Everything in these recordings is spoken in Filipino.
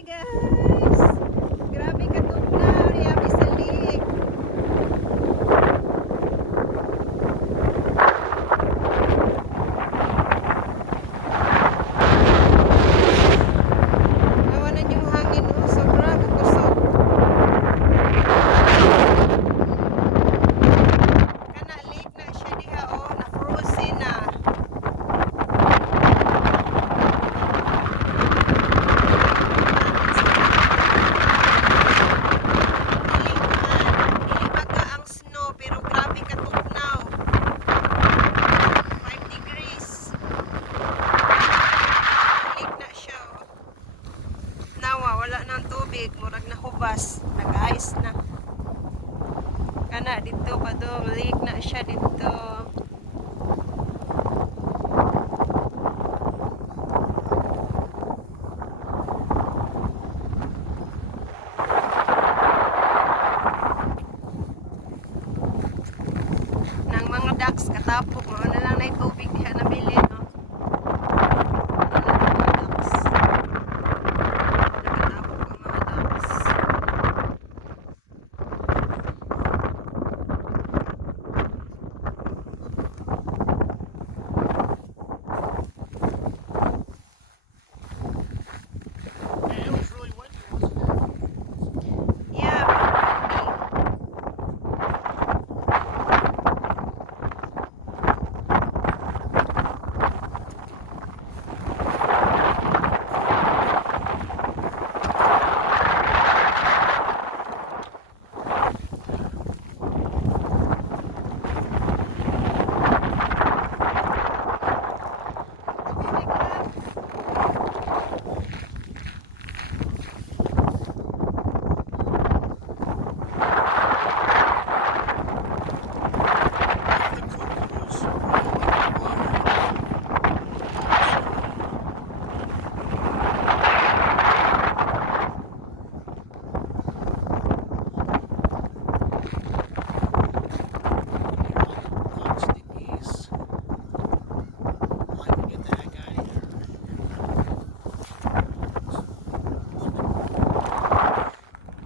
Hi guys! Grabe katugnaw niya sa lake. Nawanan yung hangin oh, sobra kakusog. Kana lake na siya diha oh, na frozen na. Wala nang tubig, murag na hubas, nag-ice na. Kana dito pa dong lake na siya dito. Nang mga ducks katapok, mo na lang na tubig diha na bili, no?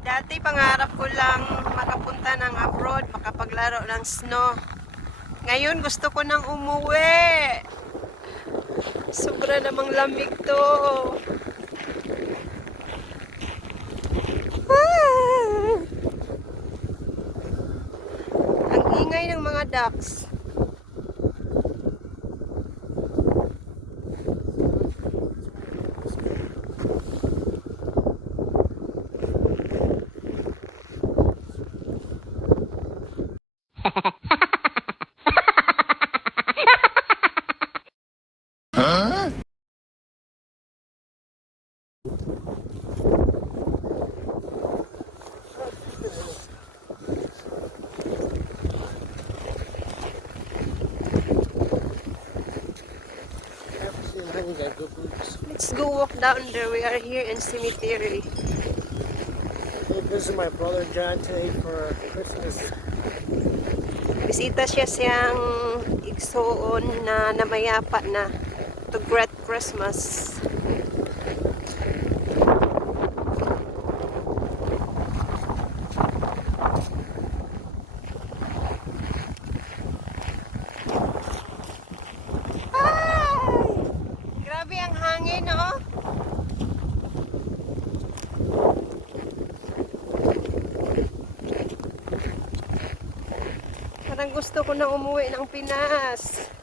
Dati pangarap ko lang makapunta ng abroad, makapaglaro ng snow. Ngayon gusto ko nang umuwi. Sobra namang lamig to. Ang ingay ng mga ducks. Huh? Let's go walk down there. We are here in cemetery. I visit my brother John today for Christmas. Bisita siya siyang igsoon na namayapa na to greet Christmas. Grabe ang hangin, oh. Parang gusto ko na umuwi ng Pinas.